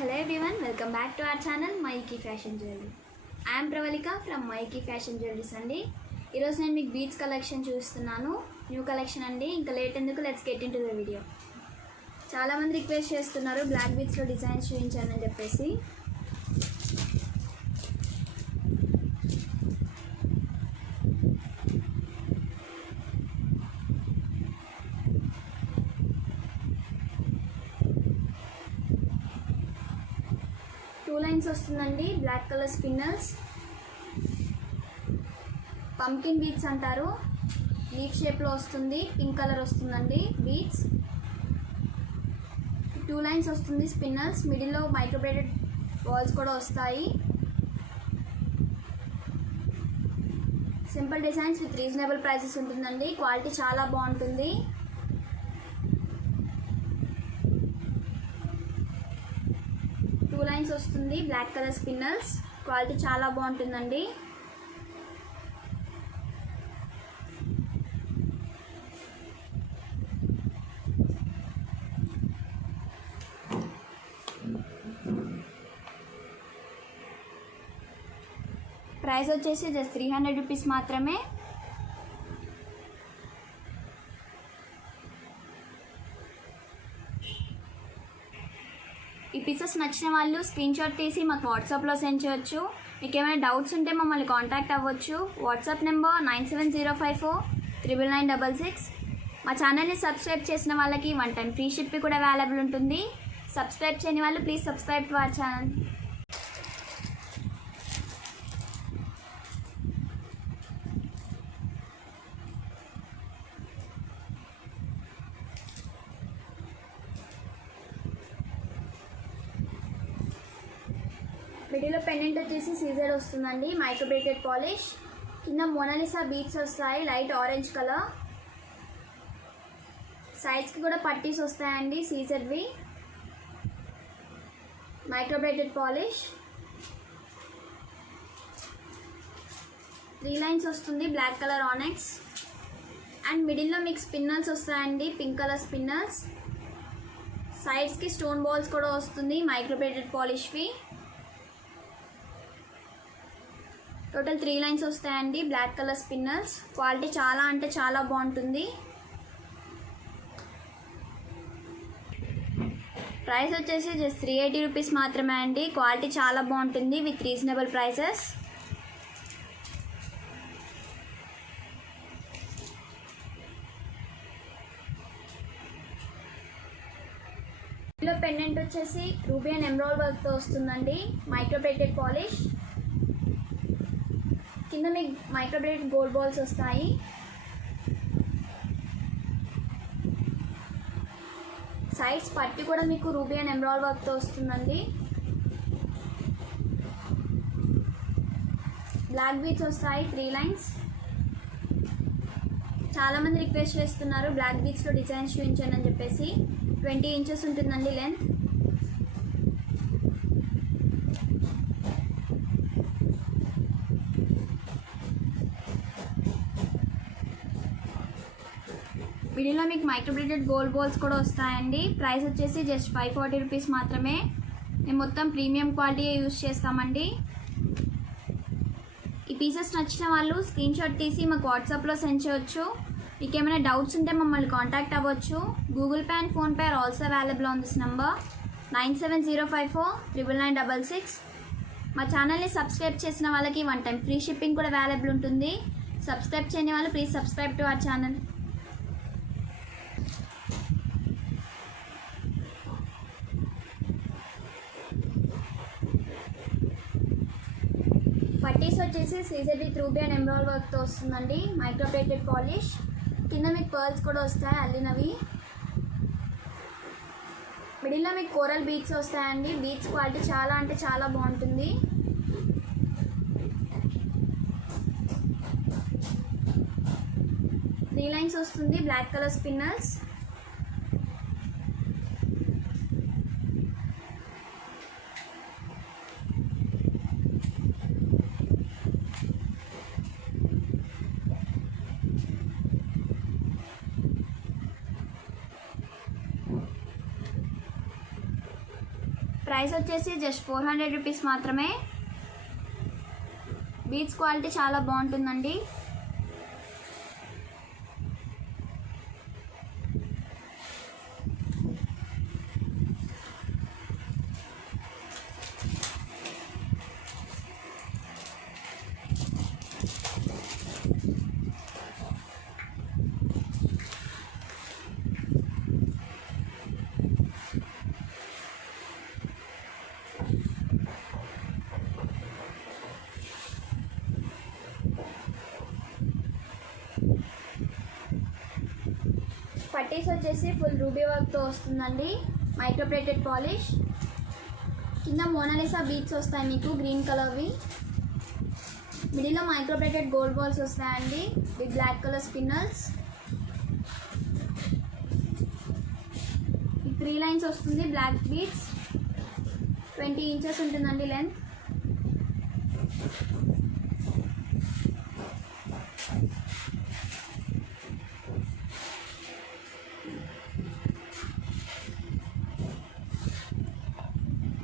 Hello everyone, welcome back to our channel Mayuki Fashion Jewelry. I am Pravalika from Mayuki Fashion Jewelries అండి. ఈరోజు నేను మీకు beads collection చూస్తున్నాను. New collection అండి. ఇంకా లేట్ ఎందుకు, let's get into the video. చాలామంది request చేస్తున్నారు బ్లాక్ బీడ్స్లో డిజైన్స్ చూపించాను అని చెప్పేసి. టూ లైన్స్ వస్తుందండి. Black colour spinels, pumpkin beads అంటారు. లీఫ్ షేప్లో వస్తుంది. పింక్ కలర్ వస్తుందండి బీడ్స్. టూ లైన్స్ వస్తుంది స్పిన్నల్స్. మిడిల్లో మైక్రోబ్రేడెడ్ బాల్స్ కూడా వస్తాయి. Simple designs with reasonable prices ఉంటుందండి. క్వాలిటీ చాలా బాగుంటుంది. టూ లైన్స్ వస్తుంది. Black colour spinels. క్వాలిటీ చాలా బాగుంటుందండి. ప్రైస్ వచ్చేసి జస్ట్ 300 రూపీస్ మాత్రమే. ఈ పీసెస్ నచ్చిన వాళ్ళు స్క్రీన్ షాట్ తీసి మాకు వాట్సాప్లో సెండ్ చేయొచ్చు. మీకు ఏమైనా డౌట్స్ ఉంటే మమ్మల్ని కాంటాక్ట్ అవ్వచ్చు. WhatsApp number 9704499966. మా ఛానల్ని సబ్స్క్రైబ్ చేసిన వాళ్ళకి 1 టైం ఫ్రీ షిప్ కూడా అవైలబుల్ ఉంటుంది. సబ్స్క్రైబ్ చేయని వాళ్ళు please subscribe to our channel. మిడిల్లో పెండెంట్ వచ్చేసి సీజర్ వస్తుందండి. Microplated polish. కింద మోనాలిసా బీడ్స్ వస్తాయి లైట్ ఆరెంజ్ కలర్. సైడ్స్కి కూడా పట్టీస్ వస్తాయండి సీజర్వి. Microplated polish. 3 లైన్స్ వస్తుంది. Black colour onyx. అండ్ మిడిల్లో మీకు స్పిన్నల్స్ వస్తాయండి. Pink colour spinels. సైడ్స్కి స్టోన్ బాల్స్ కూడా వస్తుంది మైక్రోబ్రేటెడ్ పాలిష్వి. టోటల్ 3 లైన్స్ వస్తాయండి. Black colour spinels. క్వాలిటీ చాలా అంటే చాలా బాగుంటుంది. ప్రైస్ వచ్చేసి జస్ట్ 380 రూపీస్ మాత్రమే అండి. క్వాలిటీ చాలా బాగుంటుంది విత్ రీజనబుల్ ప్రైసెస్. ఇందులో పెండెంట్ వచ్చేసి రూబీ అండ్ ఎమరాల్డ్ వర్క్తో వస్తుందండి. Microplated polish. కింద మీకు మైక్రోబ్రేటెడ్ గోల్డ్ బాల్స్ వస్తాయి. సైడ్స్ పట్టి కూడా మీకు రూబీ అండ్ ఎమరాల్డ్ వర్క్తో వస్తుందండి. బ్లాక్ బీడ్స్ వస్తాయి 3 లైన్స్. చాలామంది రిక్వెస్ట్ చేస్తున్నారు బ్లాక్ బీడ్స్లో డిజైన్స్ చూపించాను అని చెప్పేసి. 20 ఇంచెస్ ఉంటుందండి లెంత్. వీడియోలో మీకు మైక్రోబ్రేటెడ్ గోల్డ్ బాల్స్ కూడా వస్తాయండి. ప్రైస్ వచ్చేసి జస్ట్ 540 రూపీస్ మాత్రమే. మేము మొత్తం ప్రీమియం క్వాలిటీ యూజ్ చేస్తామండి. ఈ పీసెస్ నచ్చిన వాళ్ళు స్క్రీన్ షాట్ తీసి మాకు వాట్సాప్లో సెండ్ చేయొచ్చు. మీకు ఏమైనా డౌట్స్ ఉంటే మమ్మల్ని కాంటాక్ట్ అవ్వచ్చు. Google Pay and PhonePe are also available on this number 9705499966. మా ఛానల్ని సబ్స్క్రైబ్ చేసిన వాళ్ళకి 1 టైం ఫ్రీ షిప్పింగ్ కూడా అవైలబుల్ ఉంటుంది. సబ్స్క్రైబ్ చేయని వాళ్ళు please subscribe to our channel. పట్టీస్ వచ్చేసి Caesar with ruby and emerald వర్క్తో వస్తుందండి. Microplated polish. కింద మీకు పర్ల్స్ కూడా వస్తాయి అల్లినవి. మిడిల్లో మీకు కోరల్ బీడ్స్ వస్తాయండి. బీడ్స్ క్వాలిటీ చాలా అంటే చాలా బాగుంటుంది. త్రీ లైన్స్ వస్తుంది. Black colour spinels. ప్రైస్ వచ్చేసి జస్ట్ 400 రూపీస్ మాత్రమే. బీడ్స్ క్వాలిటీ చాలా బాగుంటుందండి. పట్టీస్ వచ్చేసి ఫుల్ రూబీ వర్క్తో వస్తుందండి. Micro plated polish. కింద మోనాలిసా బీడ్స్ వస్తాయి మీకు గ్రీన్ కలర్వి. మిడిల్లో మైక్రో ప్లేటెడ్ గోల్డ్ బాల్స్ వస్తాయండి with black colour spinners. 3 lines వస్తుంది బ్లాక్ బీడ్స్. 20 ఇంచెస్ ఉంటుందండి లెంత్.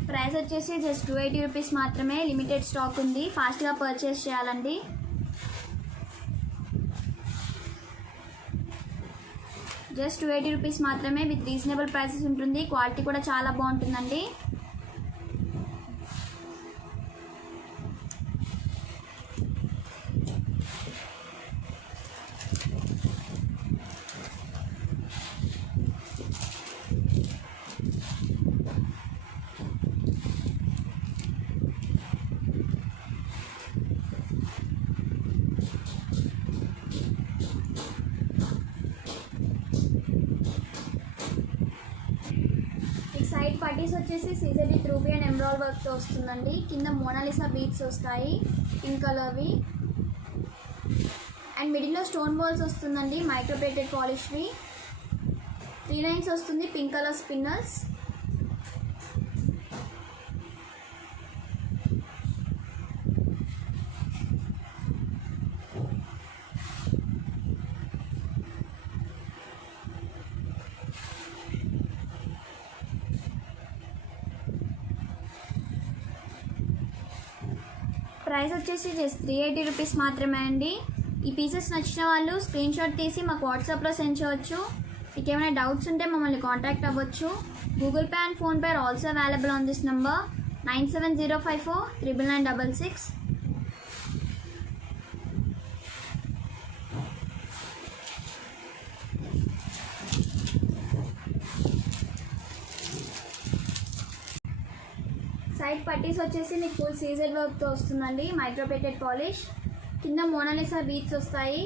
ప్రైస్ వచ్చేసి జస్ట్ 280 రూపీస్ మాత్రమే. లిమిటెడ్ స్టాక్ ఉంది, ఫాస్ట్గా పర్చేస్ చేయాలండి. జస్ట్ 280 రూపీస్ మాత్రమే విత్ రీజనబుల్ ప్రైసెస్ ఉంటుంది. క్వాలిటీ కూడా చాలా బాగుంటుందండి. సైడ్ పట్టీస్ వచ్చేసి Caesar with ruby and emerald వర్క్తో వస్తుందండి. కింద మోనాలిసా బీడ్స్ వస్తాయి పింక్ కలర్వి. అండ్ మిడిల్లో స్టోన్ బాల్స్ వస్తుందండి మైక్రో ప్లేటెడ్ పాలిష్వి. 3 లైన్స్ వస్తుంది పింక్ కలర్ స్పిన్నర్స్. ప్రైస్ వచ్చేసి జస్ట్ 380 రూపీస్ మాత్రమే అండి. ఈ పీసెస్ నచ్చిన వాళ్ళు స్క్రీన్ షాట్ తీసి మాకు వాట్సాప్లో సెండ్ చేయవచ్చు. మీకు ఏమైనా డౌట్స్ ఉంటే మమ్మల్ని కాంటాక్ట్ అవ్వచ్చు. Google Pay and PhonePe are also available on this number 9705499966. Side పట్టీస్ వచ్చేసి మీకు ఫుల్ సీజర్ వర్క్తో వస్తుందండి మైక్రో ప్లేటెడ్ పాలిష్. కింద మోనాలిసా బీడ్స్ వస్తాయి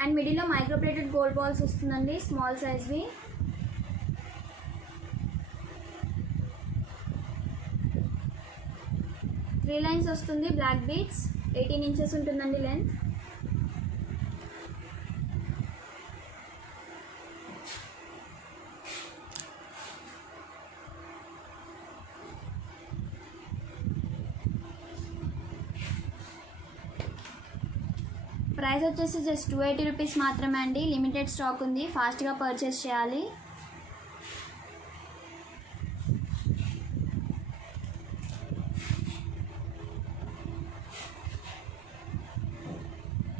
అండ్ మిడిల్లో మైక్రో ప్లేటెడ్ గోల్డ్ బాల్స్ వస్తుందండి స్మాల్ సైజ్వి. త్రీ లైన్స్ వస్తుంది బ్లాక్ బీడ్స్. 18 ఇంచెస్ ఉంటుందండి లెంత్. ప్రైస్ వచ్చేసి జస్ట్ 280 రూపీస్ మాత్రమే అండి. లిమిటెడ్ స్టాక్ ఉంది, ఫాస్ట్గా పర్చేస్ చేయాలి.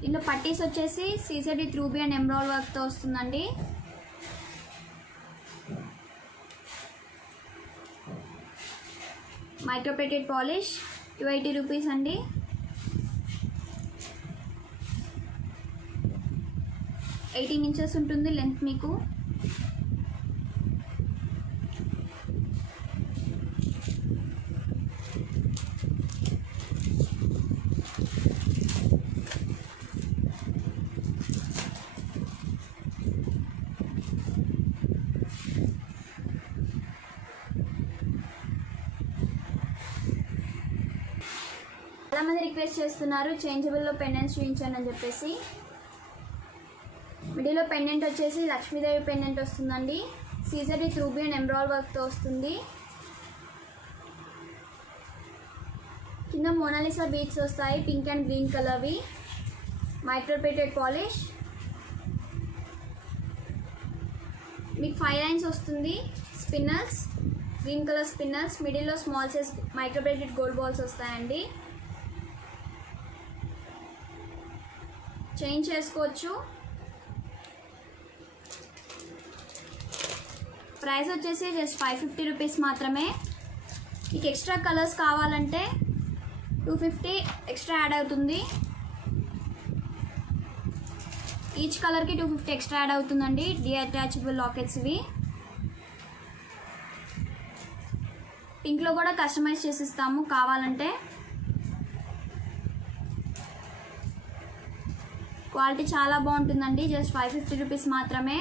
ఇందులో పట్టీస్ వచ్చేసి Caesar with ruby and emerald వర్క్తో వస్తుందండి. మైక్రో ప్లేటెడ్ పాలిష్ 280 రూపీస్ అండి. ఎయిటీన్ ఇంచెస్ ఉంటుంది లెంత్ మీకు. చాలామంది రిక్వెస్ట్ చేస్తున్నారు చేంజబుల్లో పెండెంట్స్ చూపించాను అని చెప్పేసి. మిడిల్లో పెండెంట్ వచ్చేసి లక్ష్మీదేవి పెండెంట్ వస్తుందండి. సీజర్ విత్ రూబీ అండ్ ఎమరాల్డ్ వర్క్తో వస్తుంది. కింద మోనాలిసా బీడ్స్ వస్తాయి పింక్ అండ్ గ్రీన్ కలర్వి. Micro plated polish. మీకు 5 లైన్స్ వస్తుంది స్పిన్నర్స్. గ్రీన్ కలర్ స్పిన్నర్స్, మిడిల్లో small size microplated gold balls వస్తాయండి. చేంజ్ చేసుకోవచ్చు. ప్రైస్ వచ్చేసి జస్ట్ 550 రూపీస్ మాత్రమే. మీకు ఎక్స్ట్రా కలర్స్ కావాలంటే 250 ఎక్స్ట్రా యాడ్ అవుతుంది. ఈచ్ కలర్కి 250 ఎక్స్ట్రా యాడ్ అవుతుందండి. డిఅటాచబుల్ లాకెట్స్ ఇవి. పింక్లో కూడా కస్టమైజ్ చేసిస్తాము కావాలంటే. క్వాలిటీ చాలా బాగుంటుందండి. జస్ట్ 550 రూపీస్ మాత్రమే.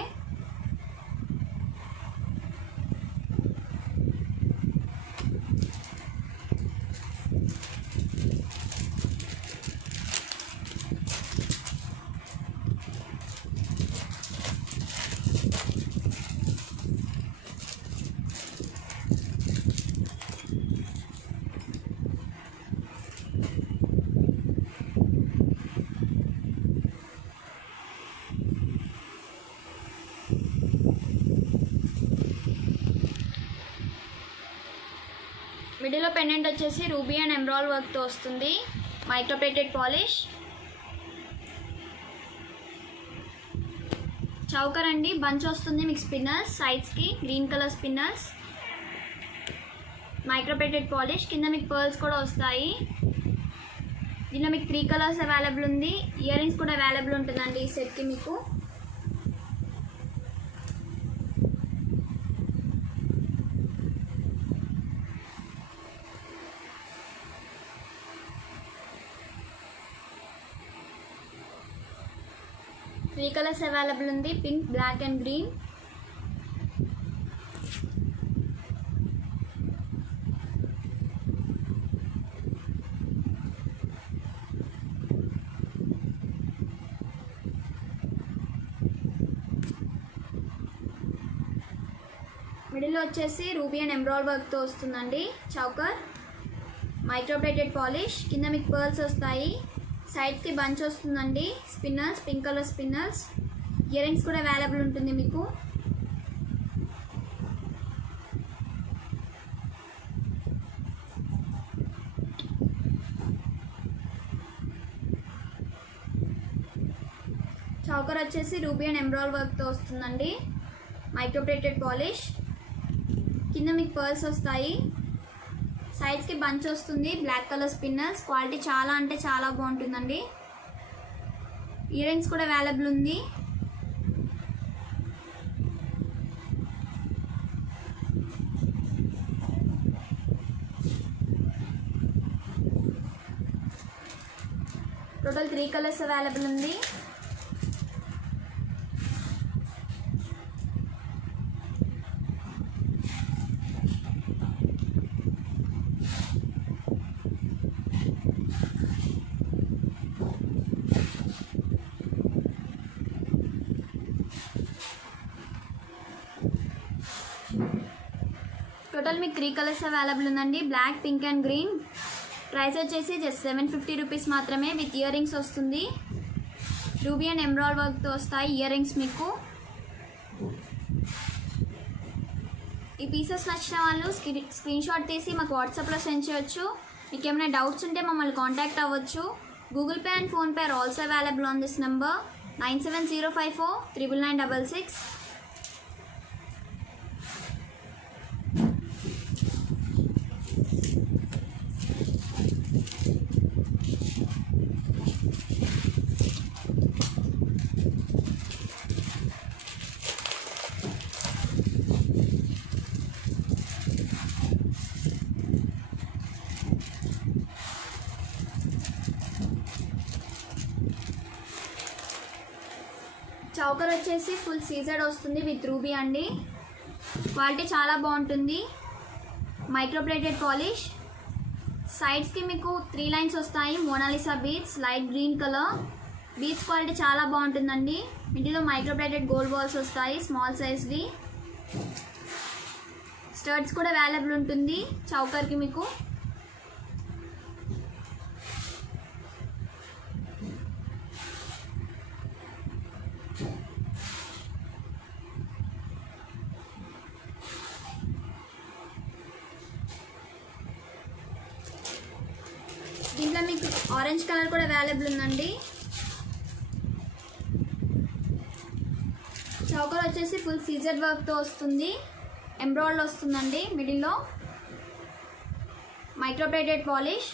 మిడిల్లో పెండెంట్ వచ్చేసి రూబీ అండ్ ఎమరాల్డ్ వర్క్తో వస్తుంది. Microplated polish. చౌకర్ అండి. బంచ్ వస్తుంది మీకు స్పిన్నర్స్ సైడ్స్కి. Green colour spinners. Microplated polish. కింద మీకు పర్ల్స్ కూడా వస్తాయి. దీనిలో మీకు 3 కలర్స్ అవైలబుల్ ఉంది. ఇయర్ రింగ్స్ కూడా అవైలబుల్ ఉంటుందండి ఈ సెట్కి మీకు. త్రీ కలర్స్ అవైలబుల్ ఉంది. Pink, black and green. మిడిల్లో వచ్చేసి రూబీ అండ్ ఎమరాల్డ్ వర్క్తో వస్తుందండి. చౌకర్. Microplated polish. కింద మీకు పర్ల్స్ వస్తాయి. సైడ్కి బంచ్ వస్తుందండి. Spinners, pink colour spinners. Earrings కూడా అవైలబుల్ ఉంటుంది మీకు. చౌకర్ వచ్చేసి రూబీ అండ్ ఎమరాల్డ్ వర్క్తో వస్తుందండి. Micro plated polish. కింద మీకు పర్ల్స్ వస్తాయి. సైడ్స్కి బంచ్ వస్తుంది. Black colour spinners. క్వాలిటీ చాలా అంటే చాలా బాగుంటుందండి. ఇయర్ రింగ్స్ కూడా అవైలబుల్ ఉంది. టోటల్ 3 కలర్స్ అవైలబుల్ ఉంది. టోటల్ మీకు 3 కలర్స్ అవైలబుల్ ఉందండి. Black, pink and green. Price వచ్చేసి జస్ట్ 750 రూపీస్ మాత్రమే. విత్ ఇయర్ రింగ్స్ వస్తుంది. రూబీ అండ్ ఎమరాల్డ్ వర్క్తో వస్తాయి ఇయర్ రింగ్స్ మీకు. ఈ పీసెస్ నచ్చిన వాళ్ళు స్క్రీన్ షాట్ తీసి మాకు వాట్సాప్లో సెండ్ చేయొచ్చు. మీకు ఏమైనా డౌట్స్ ఉంటే మమ్మల్ని కాంటాక్ట్ అవ్వచ్చు. Google Pay and PhonePe are also available on this number 9705499966. Choker వచ్చేసి ఫుల్ సీజెడ్ వస్తుంది విత్ రూబీ అండి. క్వాలిటీ చాలా బాగుంటుంది. Microplated polish. సైడ్స్కి మీకు 3 లైన్స్ వస్తాయి. Mona Lisa beads, light green colour. Beads quality చాలా బాగుంటుందండి. ఇంటిలో మైక్రోప్లేటెడ్ గోల్డ్ బాల్స్ వస్తాయి స్మాల్ సైజ్వి. స్టర్ట్స్ కూడా అవైలబుల్ ఉంటుంది చౌకర్కి మీకు. ఆరెంజ్ కలర్ కూడా అవైలబుల్ ఉందండి. చౌకర్ వచ్చేసి ఫుల్ సీజర్ వర్క్తో వస్తుంది, ఎంబ్రాయిడరీ వస్తుందండి. మిడిల్లో మైక్రోప్లేటెడ్ పాలిష్,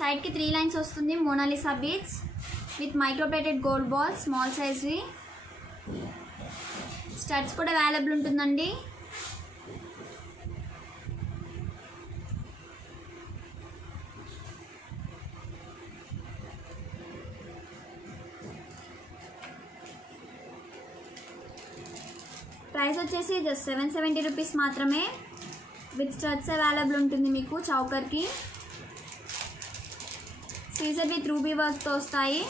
సైడ్కి 3 లైన్స్ వస్తుంది. Mona Lisa beads with microplated gold balls small సైజ్వి. స్టడ్స్ కూడా అవైలబుల్ ఉంటుందండి. ప్రైస్ వచ్చేసి జస్ట్ 770 రూపీస్ మాత్రమే. విత్ స్టడ్స్ అవైలబుల్ ఉంటుంది మీకు. చౌకర్కి సీజర్ విత్ రూబీ వర్క్తో వస్తాయి.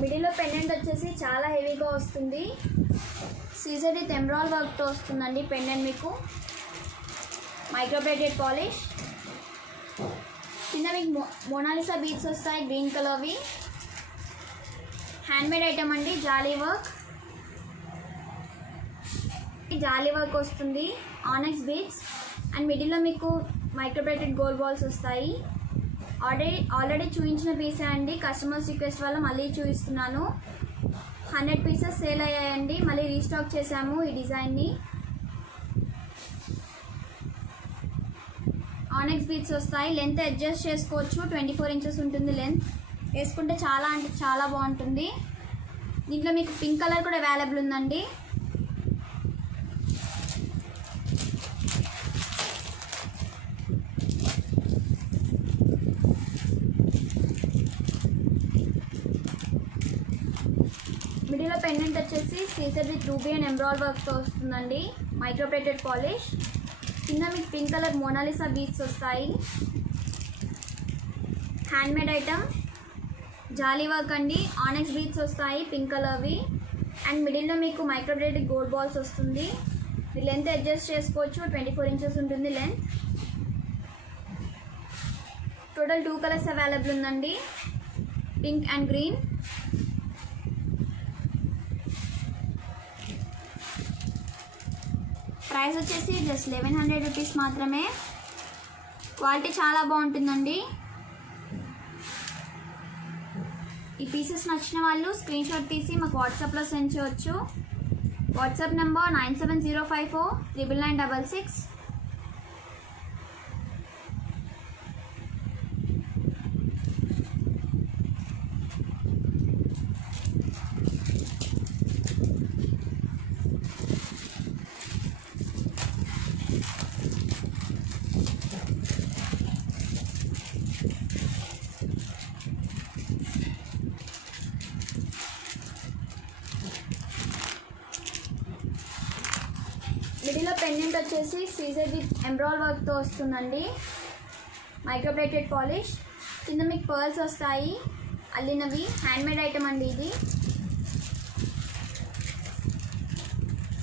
మిడిల్లో పెండెంట్ వచ్చేసి చాలా హెవీగా వస్తుంది. సీజర్ విత్ ఎంబ్రాయిడరీ వర్క్తో వస్తుందండి పెండెంట్ మీకు. మైక్రోప్లేటెడ్ పాలిష్, కింద మీకు మోనాలిసా బీడ్స్ వస్తాయి గ్రీన్ కలర్వి. హ్యాండ్మేడ్ ఐటమ్ అండి. జాలీ వర్క్ వస్తుంది, ఆనెక్స్ బీడ్స్ అండ్ మిడిల్లో మీకు మైక్రోప్లేటెడ్ గోల్డ్ బాల్స్ వస్తాయి. ఆల్రెడీ చూపించిన పీసే అండి. కస్టమర్స్ రిక్వెస్ట్ వల్ల మళ్ళీ చూపిస్తున్నాను. 100 పీసెస్ సేల్ అయ్యాయండి, మళ్ళీ రీస్టాక్ చేసాము ఈ డిజైన్ని. ఆనెక్స్ బీడ్స్ వస్తాయి. లెంత్ అడ్జస్ట్ చేసుకోవచ్చు, 24 ఇంచెస్ ఉంటుంది లెంత్. వేసుకుంటే చాలా అంటే చాలా బాగుంటుంది. దీంట్లో మీకు పింక్ కలర్ కూడా అవైలబుల్ ఉందండి. మిడిల్లో పెండెంట్ వచ్చేసి Caesar with ruby and embroidery వర్క్తో వస్తుందండి. మైక్రోప్లేటెడ్ పాలిష్, కింద మీకు పింక్ కలర్ మోనాలిసా బీడ్స్ వస్తాయి. హ్యాండ్మేడ్ ఐటమ్, జాలీ వర్క్ అండి. ఆనెక్స్ బీడ్స్ వస్తాయి పింక్ కలర్వి అండ్ మిడిల్లో మీకు మైక్రోప్లేటెడ్ గోల్డ్ బాల్స్ వస్తుంది. మీ లెంత్ అడ్జస్ట్ చేసుకోవచ్చు, 24 ఇంచెస్ ఉంటుంది లెంత్. టోటల్ 2 కలర్స్ అవైలబుల్ ఉందండి, పింక్ అండ్ గ్రీన్. ప్రైస్ వచ్చేసి జస్ట్ 1100 రూపీస్ మాత్రమే. క్వాలిటీ చాలా బాగుంటుందండి. ఈ పీసెస్ నచ్చిన వాళ్ళు స్క్రీన్ షాట్ తీసి మాకు వాట్సాప్లో సెండ్ చేయవచ్చు. WhatsApp number 9705499966. మిడిల్లో పెండెంట్ వచ్చేసి సీజర్ విత్ ఎంబ్రాయిడరీ వర్క్తో వస్తుందండి. మైక్రోప్లేటెడ్ పాలిష్, కింద మీకు పర్ల్స్ వస్తాయి అల్లినవి. హ్యాండ్మేడ్ ఐటమ్ అండి ఇది.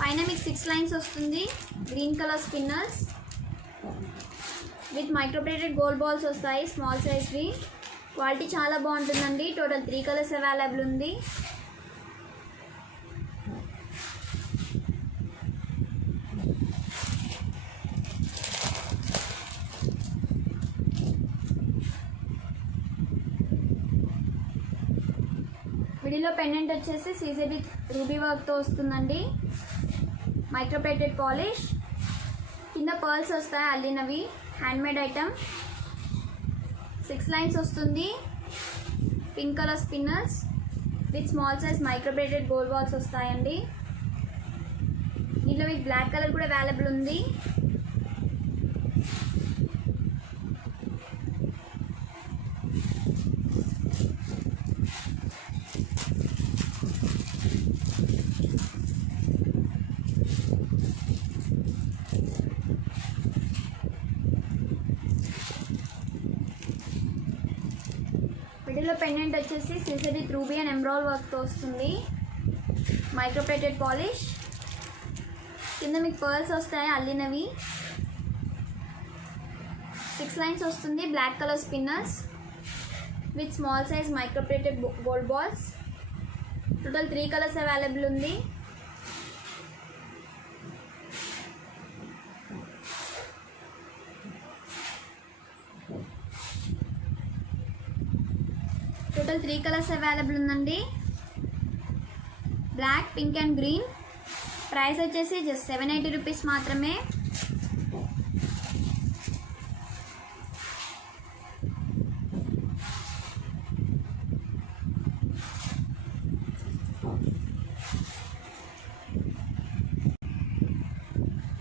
పైన మీకు 6 లైన్స్ వస్తుంది, green colour spinners with microplated gold balls వస్తాయి స్మాల్ సైజ్వి. క్వాలిటీ చాలా బాగుంటుందండి. టోటల్ 3 కలర్స్ అవైలబుల్ ఉంది. మిడిల్లో పెండెంట్ వచ్చేసి సీజర్ విత్ రూబీ వర్క్తో వస్తుందండి. మైక్రోప్లేటెడ్ పాలిష్, కింద పర్ల్స్ వస్తాయి అల్లినవి. హ్యాండ్మేడ్ ఐటమ్, 6 లైన్స్ వస్తుంది. Pink colour spinners with small size micro plated gold balls వస్తాయండి. దీంట్లో మీకు బ్లాక్ కలర్ కూడా అవైలబుల్ ఉంది. మిడిల్లో పెండెంట్ వచ్చేసి Caesar with ruby and emerald వర్క్తో వస్తుంది. Microplated polish. కింద మీకు పర్ల్స్ వస్తాయి అల్లినవి. 6 లైన్స్ వస్తుంది. Black colour spinners with small size micro plated gold balls. Total 3 colours available ఉంది. టోటల్ 3 కలర్స్ అవైలబుల్ ఉందండి. Black, pink and green. Price వచ్చేసి జస్ట్ 780 రూపీస్ మాత్రమే.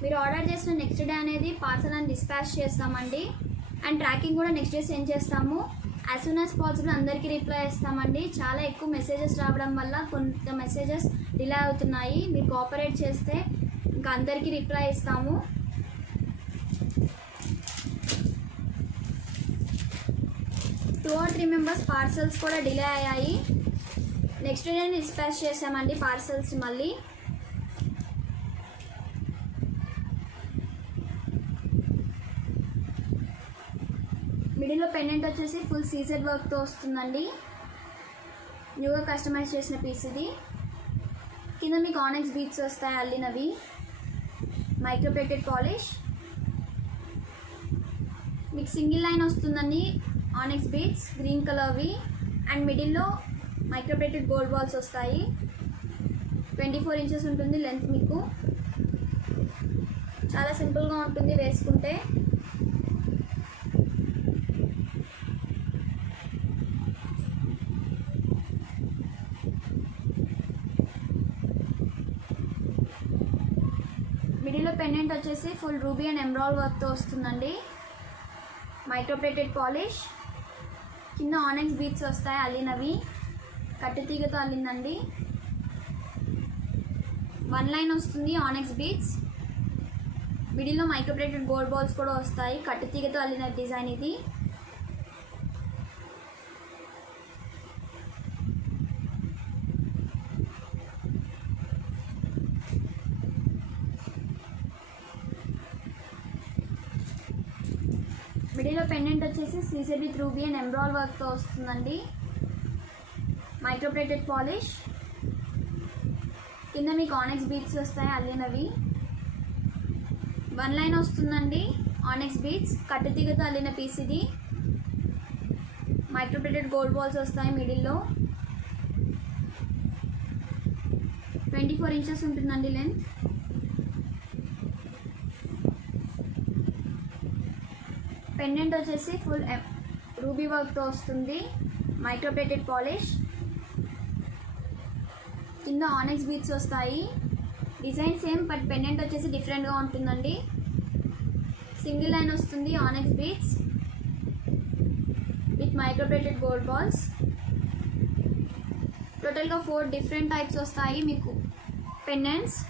మీరు ఆర్డర్ చేసిన నెక్స్ట్ డే అనేది పార్సల్ అని డిస్పాచ్ చేస్తామండి. అండ్ ట్రాకింగ్ కూడా నెక్స్ట్ డే సెండ్ చేస్తాము. యాజ్ సూన్ యాజ్ పాసిబుల్ అందరికీ రిప్లై ఇస్తామండి. చాలా ఎక్కువ మెసేజెస్ రావడం వల్ల కొంత మెసేజెస్ డిలే అవుతున్నాయి. మీరు కోఆపరేట్ చేస్తే ఇంకా అందరికీ రిప్లై ఇస్తాము. టూ ఆర్ 3 మెంబర్స్ పార్సల్స్ కూడా డిలే అయ్యాయి. నెక్స్ట్ డే డిస్పాచ్ చేసామండి పార్సల్స్ మళ్ళీ. మిడిల్లో పెండెంట్ వచ్చేసి ఫుల్ సీజెడ్ వర్క్తో వస్తుందండి. న్యూగా కస్టమైజ్ చేసిన పీస్ ఇది. కింద మీకు ఆనెక్స్ బీట్స్ వస్తాయి అల్లినవి. Microplated polish. మీకు సింగిల్ లైన్ వస్తుందండి ఆనెక్స్ బీట్స్ గ్రీన్ కలర్వి. అండ్ మిడిల్లో మైక్రోప్లేటెడ్ గోల్డ్ బాల్స్ వస్తాయి. 24 ఇంచెస్ ఉంటుంది లెంత్. మీకు చాలా సింపుల్గా ఉంటుంది వేసుకుంటే. మిడిల్లో పెండెంట్ వచ్చేసి ఫుల్ రూబీ అండ్ ఎమరాల్డ్ వర్క్తో వస్తుందండి. Micro plated polish. కింద ఆనెక్స్ బీట్స్ వస్తాయి అల్లినవి. కట్టుతీగతో అల్లిందండి. 1 లైన్ వస్తుంది ఆనెక్స్ బీట్స్. మిడిల్లో మైక్రోప్లేటెడ్ గోల్డ్ బాల్స్ కూడా వస్తాయి. కట్టుతీగతో అల్లిన డిజైన్ ఇది. మిడిల్లో పెండెంట్ వచ్చేసి Caesar with ruby and emerald వర్క్తో వస్తుందండి. Micro plated polish. కింద మీకు ఆనెక్స్ బీట్స్ వస్తాయి అల్లినవి. 1 లైన్ వస్తుందండి ఆనెక్స్ బీట్స్. కట్టుతీగతో అల్లిన పీస్ ఇది. మైక్రోప్లేటెడ్ గోల్డ్ బాల్స్ వస్తాయి మిడిల్లో. 24 ఇంచెస్ ఉంటుందండి లెంత్. పెండెంట్ వచ్చేసి ఫుల్ రూబీ వర్క్తో వస్తుంది. Microplated polish. కింద ఆనెక్స్ బీట్స్ వస్తాయి. డిజైన్ సేమ్ బట్ పెండెంట్ వచ్చేసి డిఫరెంట్గా ఉంటుందండి. సింగిల్ లైన్ వస్తుంది onyx beads with microplated gold balls. టోటల్గా 4 డిఫరెంట్ టైప్స్ వస్తాయి మీకు పెండెంట్స్.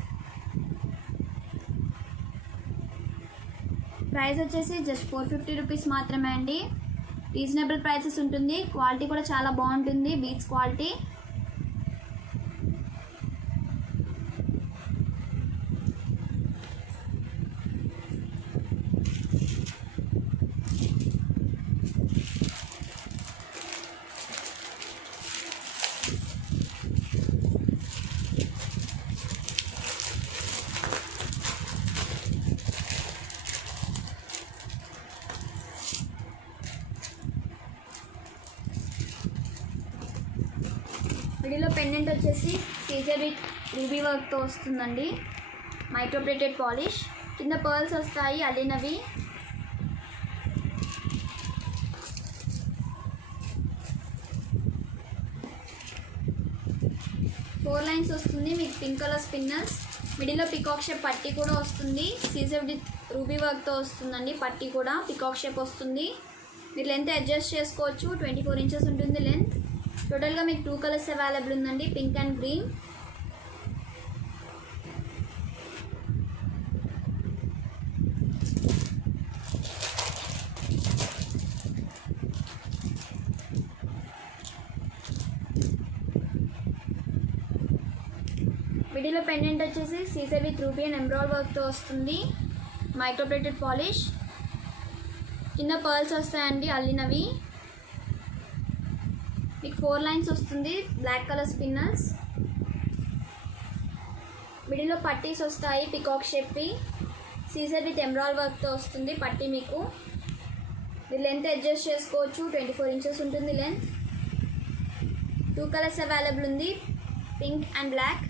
ప్రైస్ వచ్చేసి జస్ట్ 450 రూపీస్ మాత్రమే అండి. రీజనబుల్ ప్రైసెస్ ఉంటుంది. క్వాలిటీ కూడా చాలా బాగుంటుంది. Beads quality. మిడిల్లో పెండెంట్ వచ్చేసి సీజర్ విత్ రూబీ వర్క్తో వస్తుందండి. Micro plated polish. కింద పర్ల్స్ వస్తాయి అల్లినవి. ఫోర్ లైన్స్ వస్తుంది మీకు పింక్ కలర్ స్పిన్నర్స్. మిడిల్లో పికాక్ షేప్ పట్టీ కూడా వస్తుంది. సీజర్ విత్ రూబీ వర్క్తో వస్తుందండి. పట్టీ కూడా పికాక్ షేప్ వస్తుంది. మీరు లెంత్ అడ్జస్ట్ చేసుకోవచ్చు. 24 ఇంచెస్ ఉంటుంది లెంత్. టోటల్గా మీకు 2 కలర్స్ అవైలబుల్ ఉందండి, పింక్ అండ్ గ్రీన్. మిడిల్లో పెండెంట్ వచ్చేసి Caesar with ruby and emerald వర్క్తో వస్తుంది. Micro plated polish. కింద పర్ల్స్ వస్తాయండి అల్లినవి. మీకు 4 లైన్స్ వస్తుంది, బ్లాక్ కలర్ స్పిన్నర్స్. మిడిల్లో పట్టీస్ వస్తాయి పికాక్ షేప్వి. సీజర్ విత్ ఎమరాల్డ్ వర్క్తో వస్తుంది పట్టీ. మీకు మీరు లెంత్ అడ్జస్ట్ చేసుకోవచ్చు. 24 ఇంచెస్ ఉంటుంది లెంత్. 2 కలర్స్ అవైలబుల్ ఉంది, పింక్ అండ్ బ్లాక్.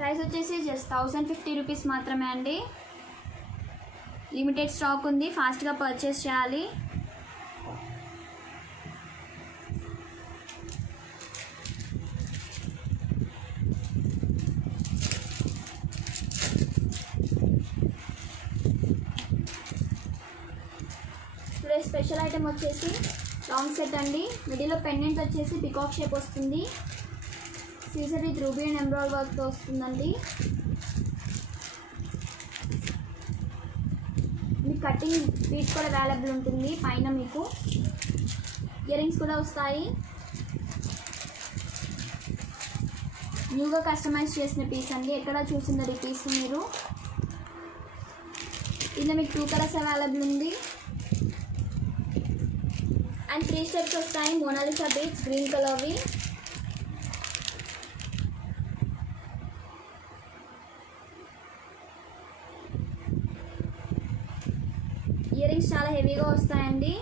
ప్రైస్ వచ్చేసి జస్ట్ 1050 రూపీస్ మాత్రమే అండి. లిమిటెడ్ స్టాక్ ఉంది, ఫాస్ట్గా పర్చేస్ చేయాలి. టుడే స్పెషల్ ఐటెం వచ్చేసి లాంగ్ సెట్ అండి. మిడిల్లో పెండెంట్ వచ్చేసి పికాక్ షేప్ వస్తుంది. CZ with ruby and emerald వర్క్తో వస్తుందండి. మీకు కటింగ్ బీట్ కూడా అవైలబుల్ ఉంటుంది. పైన మీకు ఇయర్ రింగ్స్ కూడా వస్తాయి. న్యూగా కస్టమైజ్ చేసిన పీస్ అండి. ఎక్కడ చూసిందో ఈ పీస్ మీరు. ఇలా మీకు 2 కలర్స్ అవైలబుల్ ఉంది అండ్ 3 స్టెప్స్ వస్తాయి. మోనాలిసా బీడ్స్ గ్రీన్ కలర్వి. ఇయర్ రింగ్స్ చాలా హెవీగా వస్తాయండి.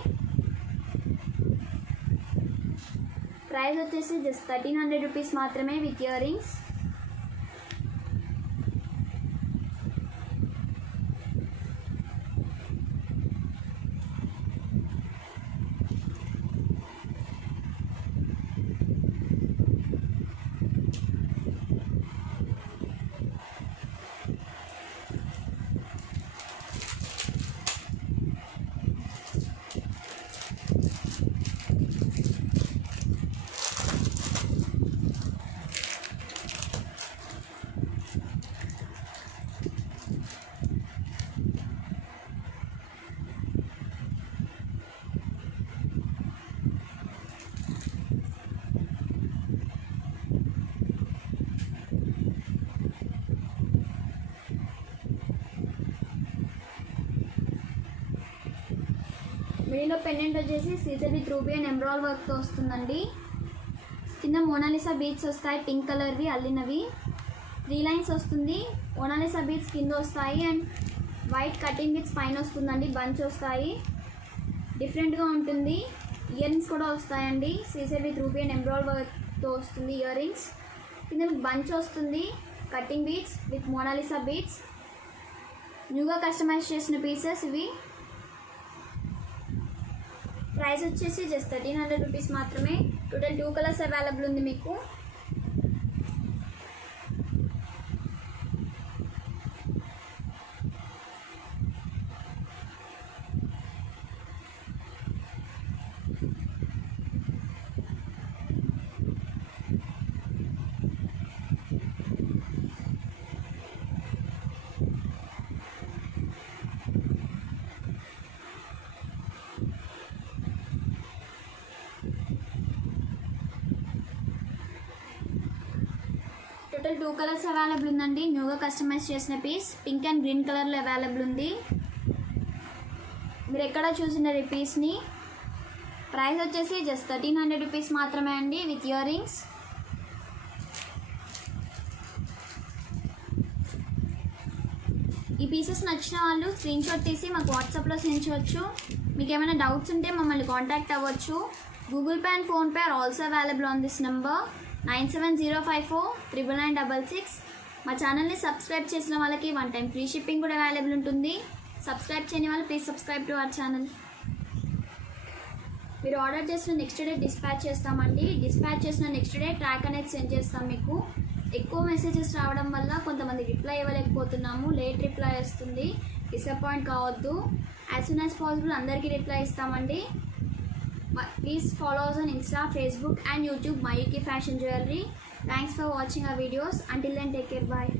ప్రైస్ వచ్చేసి జస్ట్ 1300 రూపీస్ మాత్రమే విత్ ఇయర్ రింగ్స్. మిడిల్లో పెండెంట్ వచ్చేసి Caesar with ruby and emerald వర్క్తో వస్తుందండి. కింద మోనాలిసా బీడ్స్ వస్తాయి పింక్ కలర్వి అల్లినవి. 3 లైన్స్ వస్తుంది. మోనాలిసా బీడ్స్ కింద వస్తాయి అండ్ వైట్ కటింగ్ బీడ్స్ పైన వస్తుందండి. బంచ్ వస్తాయి, డిఫరెంట్గా ఉంటుంది. ఇయర్ రింగ్స్ కూడా వస్తాయండి. సీజర్ విత్ రూబీ అండ్ ఎమరాల్డ్ వర్క్తో వస్తుంది ఇయర్ రింగ్స్. కింద బంచ్ వస్తుంది, cutting beads with Mona Lisa beads. న్యూగా కస్టమైజ్ చేసిన పీసెస్ ఇవి. ప్రైస్ వచ్చేసి జస్ట్ 1300 రూపీస్ మాత్రమే. టోటల్ 2 కలర్స్ అవైలబుల్ ఉంది మీకు. టోటల్ 2 కలర్స్ అవైలబుల్ ఉందండి. న్యూగా కస్టమైజ్ చేసిన పీస్ పింక్ అండ్ గ్రీన్ కలర్లో అవైలబుల్ ఉంది. మీరు ఎక్కడ చూసిన ఈ పీస్ని. ప్రైస్ వచ్చేసి జస్ట్ 1300 రూపీస్ మాత్రమే అండి విత్ ఇయర్ రింగ్స్. ఈ పీసెస్ నచ్చిన వాళ్ళు స్క్రీన్ షాట్ తీసి మాకు వాట్సాప్లో సెండ్ చేయవచ్చు. మీకు ఏమైనా డౌట్స్ ఉంటే మమ్మల్ని కాంటాక్ట్ అవ్వచ్చు. Google Pay and PhonePe are also available on this number 9705499966. మా ఛానల్ని సబ్స్క్రైబ్ చేసిన వాళ్ళకి 1 టైం ఫ్రీ షిప్పింగ్ కూడా అవైలబుల్ ఉంటుంది. సబ్స్క్రైబ్ చేయని వాళ్ళు please subscribe to our channel. మీరు ఆర్డర్ చేసిన నెక్స్ట్ డే డిస్పాచ్ చేస్తామండి. డిస్పాచ్ చేసిన నెక్స్ట్ డే ట్రాక్ అనేది సెండ్ చేస్తాం మీకు. ఎక్కువ మెసేజెస్ రావడం వల్ల కొంతమంది రిప్లై ఇవ్వలేకపోతున్నాము. లేట్ రిప్లై వస్తుంది, డిసప్పాయింట్ కావద్దు. యాజ్ సూన్ యాజ్ పాసిబుల్ అందరికీ రిప్లై ఇస్తామండి. Please follow us on Insta, Facebook and YouTube Mayuki Fashion Jewelry. Thanks for watching our videos. Until then, take care. Bye.